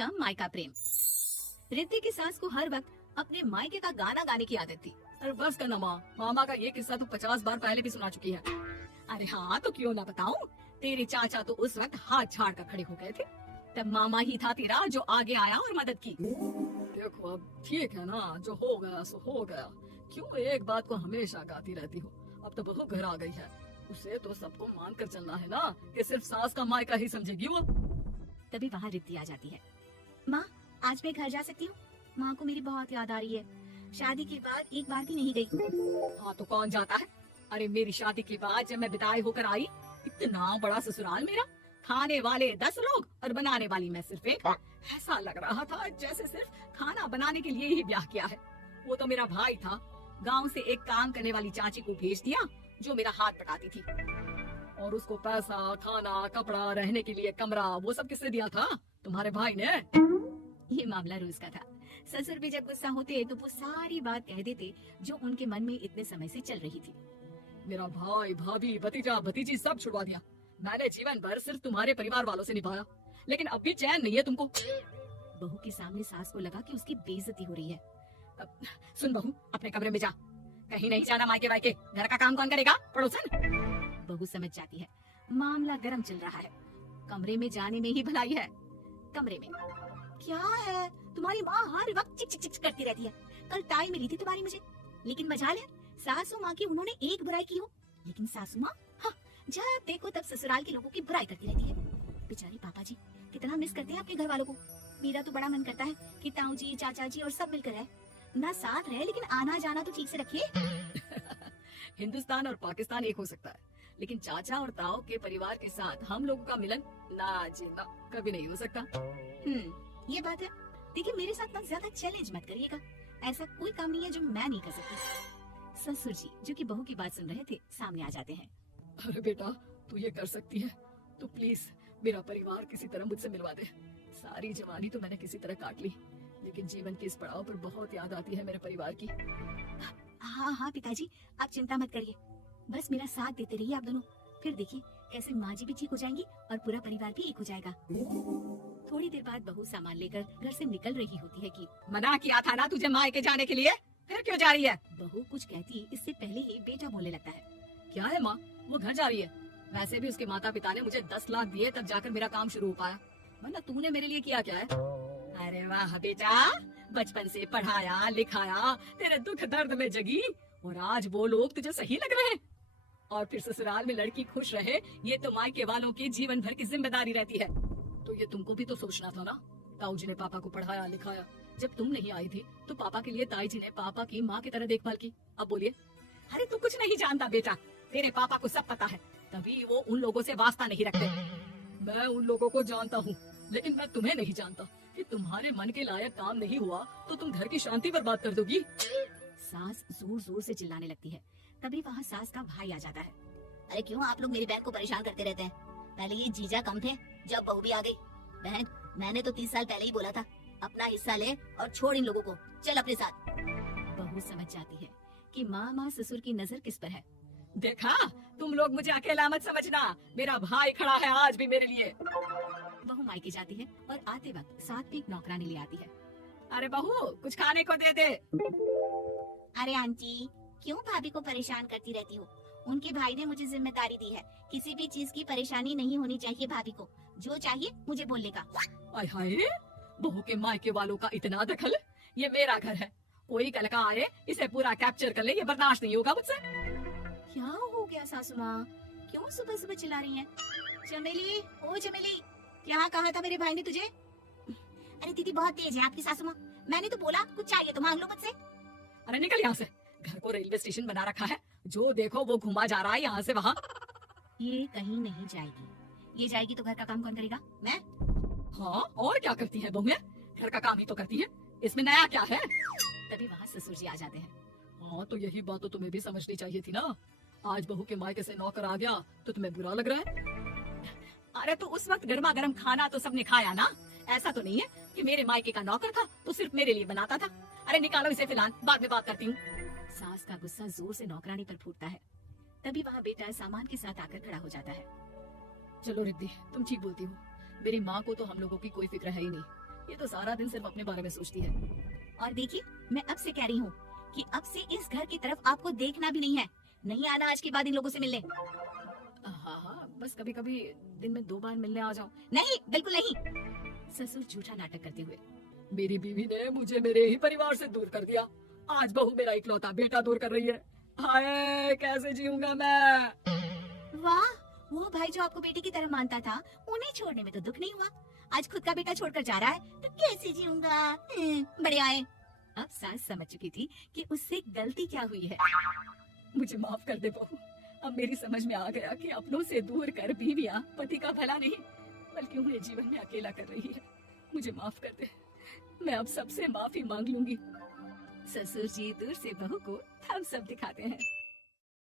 का मायका प्रेम। रिद्धि की सास को हर वक्त अपने मायके का गाना गाने की आदत थी। अरे बस कर ना माँ, मामा का ये किस्सा तो 50 बार पहले भी सुना चुकी है। अरे हाँ, तो क्यों ना बताऊं। तेरे चाचा तो उस वक्त हाथ छाड़ कर खड़े हो गए थे। तब मामा ही था तेरा जो आगे आया और मदद की। देखो अब ठीक है ना, जो हो गया सो हो गया। क्यों एक बात को हमेशा गाती रहती हो। अब तो बहू घर आ गई है, उसे तो सबको मान कर चलना है ना कि सिर्फ सास का मायका ही समझेगी वो। तभी वहाँ रिद्धि आ जाती है। माँ, आज मैं घर जा सकती हूँ? माँ को मेरी बहुत याद आ रही है। शादी के बाद एक बार भी नहीं गई। हाँ तो कौन जाता है। अरे मेरी शादी के बाद जब मैं विदाई होकर आई, इतना बड़ा ससुराल मेरा, खाने वाले 10 लोग और बनाने वाली मैं सिर्फ एक। ऐसा लग रहा था जैसे सिर्फ खाना बनाने के लिए ही ब्याह किया है। वो तो मेरा भाई था, गांव से एक काम करने वाली चाची को भेज दिया जो मेरा हाथ बटाती थी। और उसको पैसा, खाना, कपड़ा, रहने के लिए कमरा, वो सब किसने दिया था? तुम्हारे भाई ने। ये मामला रोज का था। ससुर भी जब गुस्सा होते तो वो सारी बात कह देते जो उनके मन में इतने समय से चल रही थी। मेरा भाई, भाभी, भतीजा, भतीजी सब छुड़वा दिया। मैंने जीवन भर सिर्फ तुम्हारे परिवार वालों से निभाया, लेकिन अब भी चैन नहीं है तुमको। बहू के सामने सास को लगा कि उसकी बेइज्जती हो रही है। सुन बहू, अपने कमरे में जा, कहीं नहीं जाना मायके वायके। घर का काम कौन करेगा? पड़ोसन। बहू समझ जाती है मामला गर्म चल रहा है। कमरे में जाने में ही भलाई है। कमरे में क्या है? तुम्हारी माँ हर वक्त चिक चिक चिक करती रहती है। कल ताई मिली थी तुम्हारी मुझे, लेकिन मजाल है सासू माँ की उन्होंने एक बुराई की हो, लेकिन सासू माँ हाँ, जब देखो तब ससुराल के लोगों की बुराई करती रहती है। बेचारे पापा जी कितना मिस करते हैं आपके घर वालों को। मेरा तो बड़ा मन करता है कि ताऊ जी, चाचा जी और सब मिलकर रहे, ना साथ रहे लेकिन आना जाना तो ठीक से रखिए। हिंदुस्तान और पाकिस्तान एक हो सकता है, लेकिन चाचा और ताऊ के परिवार के साथ हम लोगों का मिलन ना जी ना कभी नहीं हो सकता। ये बात है। देखिए मेरे साथ ना ज्यादा चैलेंज मत करिएगा। ऐसा कोई काम नहीं है जो मैं नहीं कर सकती। ससुर जी जो कि बहू की बात सुन रहे थे सामने आ जाते हैं। अरे बेटा, तू ये कर सकती है तो प्लीज मेरा परिवार किसी तरह मुझसे मिलवा दे। सारी जवानी तो मैंने किसी तरह काट ली, लेकिन जीवन के इस पड़ाव पर बहुत याद आती है मेरे परिवार की। हाँ हाँ पिताजी, आप चिंता मत करिए, बस मेरा साथ देते रहिए आप दोनों। फिर देखिए कैसे माँ जी भी ठीक हो जाएंगी और पूरा परिवार भी एक हो जाएगा। थोड़ी देर बाद बहू सामान लेकर घर से निकल रही होती है कि मना किया था ना तुझे मायके जाने के लिए, फिर क्यों जा रही है? बहू कुछ कहती इससे पहले ही बेटा बोलने लगता है। क्या है माँ, वो घर जा रही है। वैसे भी उसके माता पिता ने मुझे 10 लाख दिए तब जाकर मेरा काम शुरू हो पाया, वरना तूने मेरे लिए किया क्या है? अरे वाह बेटा, बचपन से पढ़ाया लिखाया, तेरे दुख दर्द में जगी और आज वो लोग तुझे सही लग रहे हैं। और फिर ससुराल में लड़की खुश रहे, ये तो मायके वालों की जीवन भर की जिम्मेदारी रहती है। तो ये तुमको भी तो सोचना था ना। ताऊ जी ने पापा को पढ़ाया लिखाया, जब तुम नहीं आई थी तो पापा के लिए ताई जी ने पापा की माँ की तरह देखभाल की। अब बोलिए। अरे तू कुछ नहीं जानता बेटा, तेरे पापा को सब पता है, तभी वो उन लोगों से वास्ता नहीं रखते। मैं उन लोगों को जानता हूँ, लेकिन मैं तुम्हें नहीं जानता कि तुम्हारे मन के लायक काम नहीं हुआ तो तुम घर की शांति बर्बाद कर दोगी। सास जोर जोर से चिल्लाने लगती है। तभी वहाँ सास का भाई आ जाता है। अरे क्यों आप लोग मेरी बहन को परेशान करते रहते हैं? पहले ये जीजा कम थे, जब बहू भी आ गई। बहन, मैंने तो 30 साल पहले ही बोला था, अपना हिस्सा ले और छोड़ इन लोगों को, चल अपने साथ। बहू समझ जाती है कि माँ ससुर की नजर किस पर है। देखा, तुम लोग मुझे अकेला मत समझना, मेरा भाई खड़ा है आज भी मेरे लिए। बहू मायके जाती है और आते वक्त साथ में एक नौकरानी ले आती है। अरे बहू, कुछ खाने को दे दे। अरे आंटी, क्यों भाभी को परेशान करती रहती हो? उनके भाई ने मुझे जिम्मेदारी दी है, किसी भी चीज की परेशानी नहीं होनी चाहिए भाभी को, जो चाहिए मुझे बोलने का। आय हाय, बहू के मायके वालों का इतना दखल। ये मेरा घर है, कोई कल का आए इसे पूरा कैप्चर कर ले, ये बर्दाश्त नहीं होगा मुझसे। क्या हो गया सासू माँ, क्यों सुबह सुबह चिल्ला रही हैं? चमेली, ओ चमेली, क्या कहा था मेरे भाई ने तुझे? अरे दीदी बहुत तेज है आपकी सासू माँ, मैंने तो बोला कुछ चाहिए तो मांग लो मुझसे। अरे निकल यहाँ से, घर को रेलवे स्टेशन बना रखा है, जो देखो वो घुमा जा रहा है यहाँ से वहाँ। ये कहीं नहीं जाएगी, ये जाएगी तो घर का काम कौन करेगा? मैं। हाँ, और क्या करती है बहुएं, घर का काम ही तो करती है, इसमें नया क्या है? तभी वहाँ ससुर जी आ जाते हैं। हाँ तो यही बात तो तुम्हें भी समझनी चाहिए थी ना। आज बहू के मायके से नौकर आ गया तो तुम्हें बुरा लग रहा है? अरे तो उस वक्त गर्मा गर्म खाना तो सबने खाया ना, ऐसा तो नहीं है कि मेरे मायके का नौकर था तो सिर्फ मेरे लिए बनाता था। अरे निकालो इसे, फिलहाल बाद में बात करती हूँ। सास का गुस्सा जोर से नौकरानी पर फूटता है। तभी वहाँ बेटा सामान के साथ आकर खड़ा हो जाता है। चलो रिद्धि, तुम ठीक बोलती हो, मेरी माँ को तो हम लोगों की कोई फिक्र है ही नहीं, ये तो सारा दिन सिर्फ अपने बारे में सोचती है। और देखिए, मैं अब से कह रही हूँ कि अब से इस घर की तरफ आपको देखना भी नहीं है। नहीं आना आज के बाद इन लोगों से मिलने। हाँ, बस कभी कभी दिन में 2 बार मिलने आ जाऊं। नहीं, बिल्कुल नहीं। ससुर झूठा नाटक करते हुए। मेरी बीवी ने मुझे मेरे ही परिवार से दूर कर दिया। आज बहू मेरा इकलौता बेटा दूर कर रही है। हाय, कैसे जीऊंगा मैं। वाह, वो भाई जो आपको बेटे की तरह मानता था, उन्हें छोड़ने में तो दुख नहीं हुआ। आज खुद का बेटा छोड़कर जा रहा है तो कैसे जीऊंगा। बढ़िया है। अब सास समझ चुकी थी कि उससे गलती क्या हुई है। मुझे माफ कर दे बहू। अब मेरी समझ में आ गया कि अपनों से दूर कर बीवियां पति का भला नहीं बल्कि उन्हें जीवन में अकेला कर रही है। मुझे माफ कर दे। मैं अब सबसे माफी मांग लूंगी। ससुर जी दूर से बहू को थम्स अप दिखाते हैं।